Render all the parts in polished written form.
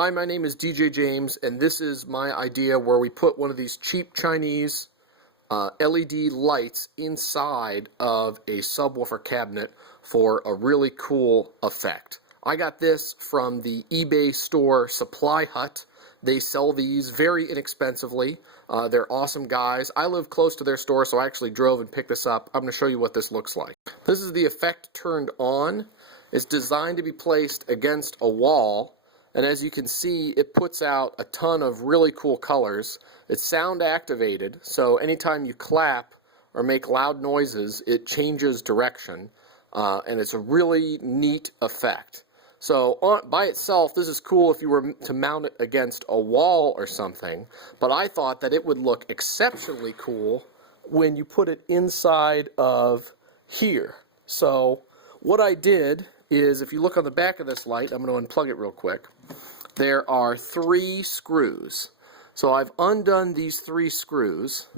Hi, my name is DJ James, and this is my idea where we put one of these cheap Chinese LED lights inside of a subwoofer cabinet for a really cool effect. I got this from the eBay store Supply Hut. They sell these very inexpensively. They're awesome guys. I live close to their store, so I actually drove and picked this up. I'm going to show you what this looks like. This is the effect turned on. It's designed to be placed against a wall. And as you can see, it puts out a ton of really cool colors. It's sound activated, so anytime you clap or make loud noises, it changes direction. And it's a really neat effect. So by itself, this is cool if you were to mount it against a wall or something. But I thought that it would look exceptionally cool when you put it inside of here. So what I did is, if you look on the back of this light, I'm going to unplug it real quick. There are 3 screws. So I've undone these 3 screws.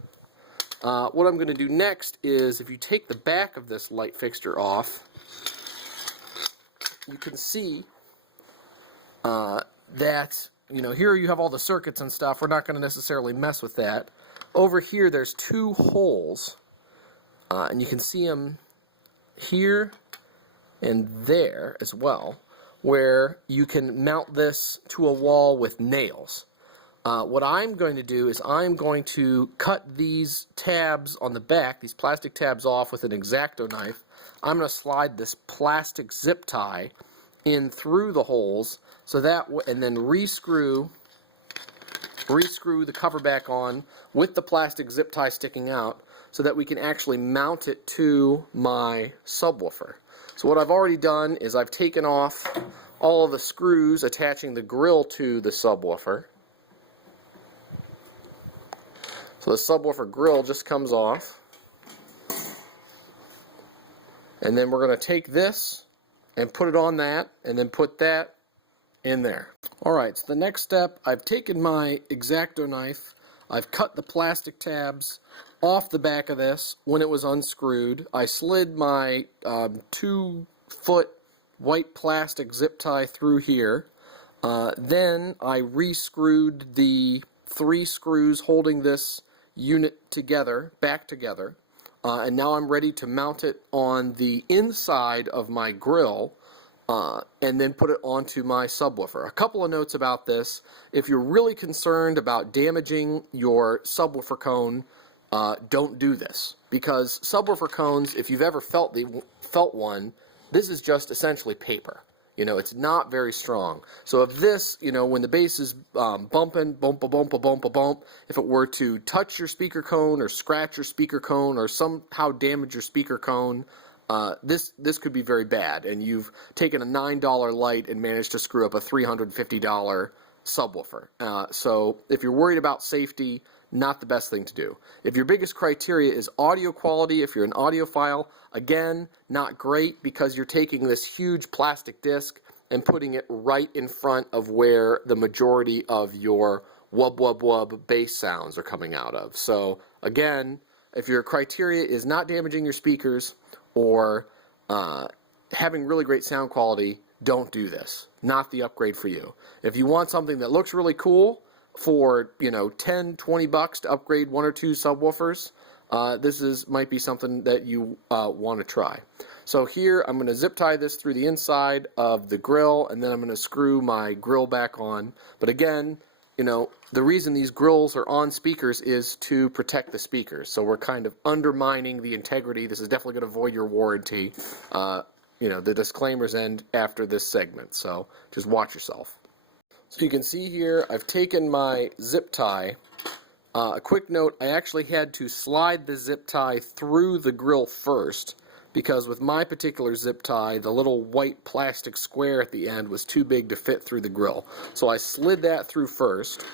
What I'm going to do next is, if you take the back of this light fixture off, you can see that, here you have all the circuits and stuff. We're not going to necessarily mess with that. Over here, there's 2 holes, and you can see them here and there as well, where you can mount this to a wall with nails. What I'm going to do is I'm going to cut these tabs on the back, these plastic tabs, off with an X-Acto knife. I'm going to slide this plastic zip tie in through the holes, so that and then re-screw the cover back on with the plastic zip tie sticking out, so that we can actually mount it to my subwoofer. So what I've already done is I've taken off all of the screws attaching the grill to the subwoofer. So the subwoofer grill just comes off. And then we're going to take this and put it on that, and then put that in there. Alright, so the next step, I've taken my X-Acto knife, I've cut the plastic tabs off the back of this when it was unscrewed. I slid my 2-foot white plastic zip tie through here. Then I re-screwed the 3 screws holding this unit together, back together. And now I'm ready to mount it on the inside of my grill, and then put it onto my subwoofer. A couple of notes about this. If you're really concerned about damaging your subwoofer cone, don't do this, because subwoofer cones, if you've ever felt one, this is just essentially paper. It's not very strong. So if this, when the bass is bumping, bump, bump, bump, bump, if it were to touch your speaker cone or scratch your speaker cone or somehow damage your speaker cone, this could be very bad. And you've taken a $9 light and managed to screw up a $350 subwoofer. So if you're worried about safety, not the best thing to do. If your biggest criteria is audio quality, if you're an audiophile, again, not great, because you're taking this huge plastic disc and putting it right in front of where the majority of your wub wub wub bass sounds are coming out of. So again, if your criteria is not damaging your speakers or having really great sound quality, don't do this. Not the upgrade for you. If you want something that looks really cool for, $10-20 to upgrade 1 or 2 subwoofers, this might be something that you want to try. So here I'm going to zip tie this through the inside of the grill, and then I'm going to screw my grill back on. But again, the reason these grills are on speakers is to protect the speakers. So we're kind of undermining the integrity. This is definitely going to void your warranty. The disclaimers end after this segment, so just watch yourself. So you can see here, I've taken my zip tie. A quick note, I actually had to slide the zip tie through the grill first, because with my particular zip tie, the little white plastic square at the end was too big to fit through the grill. So I slid that through first.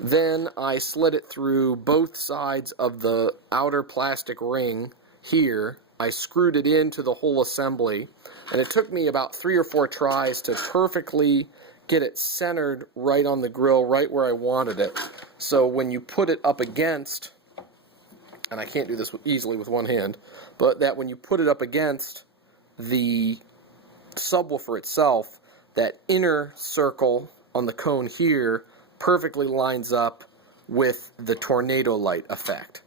Then I slid it through both sides of the outer plastic ring here. I screwed it into the whole assembly, and it took me about 3 or 4 tries to perfectly get it centered right on the grill, right where I wanted it. So when you put it up against, and I can't do this easily with one hand, but that when you put it up against the subwoofer itself, that inner circle on the cone here perfectly lines up with the tornado light effect.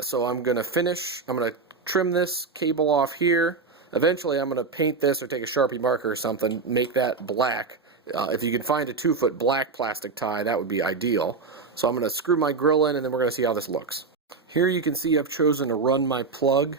So I'm going to trim this cable off here. Eventually I'm going to paint this or take a Sharpie marker or something, make that black. If you can find a 2-foot black plastic tie, that would be ideal. So I'm going to screw my grill in, and then we're going to see how this looks. Here you can see I've chosen to run my plug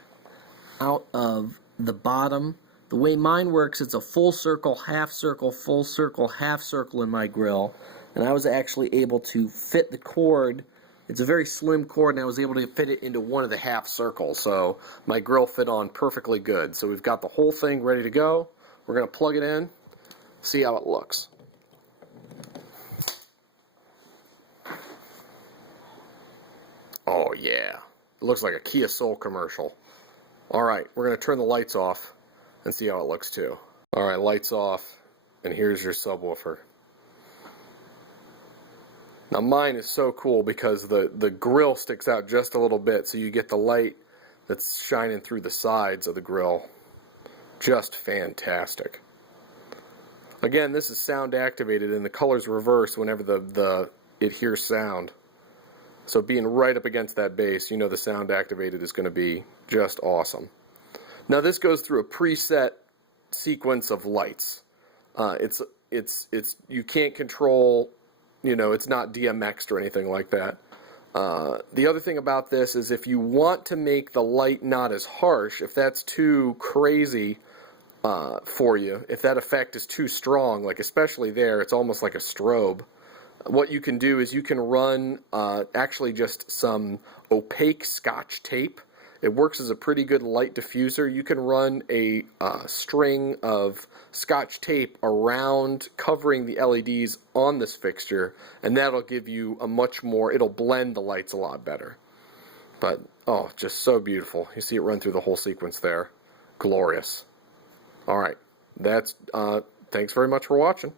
out of the bottom. The way mine works, it's a full circle, half circle, full circle, half circle in my grill. And I was actually able to fit the cord. It's a very slim cord, and I was able to fit it into one of the half circles. So my grill fit on perfectly good. So we've got the whole thing ready to go. We're going to plug it in, see how it looks. Oh yeah, it looks like a Kia Soul commercial. Alright, we're going to turn the lights off and see how it looks too. Alright, lights off, and here's your subwoofer. Now mine is so cool because the grill sticks out just a little bit, so you get the light that's shining through the sides of the grill. Just fantastic. Again, this is sound activated, and the colors reverse whenever it hears sound. So being right up against that base, you know the sound activated is going to be just awesome. Now this goes through a preset sequence of lights. You can't control, you know, it's not DMX'd or anything like that. The other thing about this is if you want to make the light not as harsh, if that's too crazy for you, if that effect is too strong, like especially there, it's almost like a strobe. What you can do is you can run actually just some opaque Scotch tape. It works as a pretty good light diffuser. You can run a string of Scotch tape around covering the LEDs on this fixture, and that'll give you it'll blend the lights a lot better. But, oh, just so beautiful. You see it run through the whole sequence there. Glorious. Alright, thanks very much for watching.